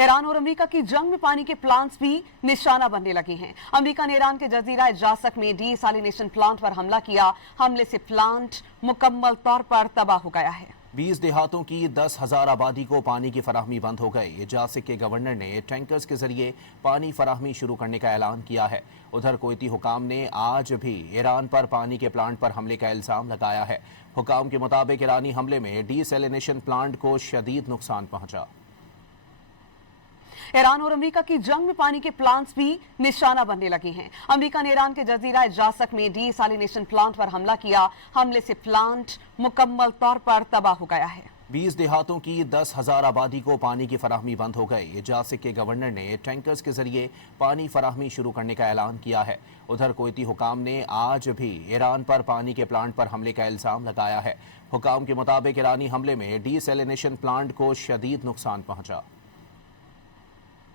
Iran और America की जंग में पानी के प्लांट्स भी निशाना बनने लगे हैं। अमेरिका ने ईरान के जजीरा जासक में डीसैलिनेशन प्लांट पर हमला किया। हमले से प्लांट मुकम्मल तौर पर तबाह हो गया है। 20 देहातों की 10,000 आबादी को पानी की फराहमी बंद हो गई। जासिक के गवर्नर ने टैंकर्स के जरिए पानी फराहमी शुरू करने का ऐलान किया है। उधर कुवैती हुकाम ने आज भी ईरान पर पानी के प्लांट पर हमले का इल्जाम लगाया है। हुकाम के मुताबिक ईरानी हमले में डीसैलिनेशन प्लांट को शदीद नुकसान पहुंचा। ईरान और अमेरिका की जंग में पानी के प्लांट्स भी निशाना बनने लगे हैं। अमेरिका ने ईरान के जजीरा जासक में डीसैलिनेशन प्लांट पर हमला किया। हमले से प्लांट मुकम्मल तौर पर तबाह हो गया है। 20 देहातों की 10,000 आबादी को पानी की फराहमी बंद हो गई। जासिक के गवर्नर ने टैंकर्स के जरिए पानी फराहमी शुरू करने का ऐलान किया है। उधर कुवैती हुकाम ने आज भी ईरान पर पानी के प्लांट पर हमले का इल्जाम लगाया है। हुकाम के मुताबिक ईरानी हमले में डीसैलिनेशन प्लांट को शदीद नुकसान पहुंचा।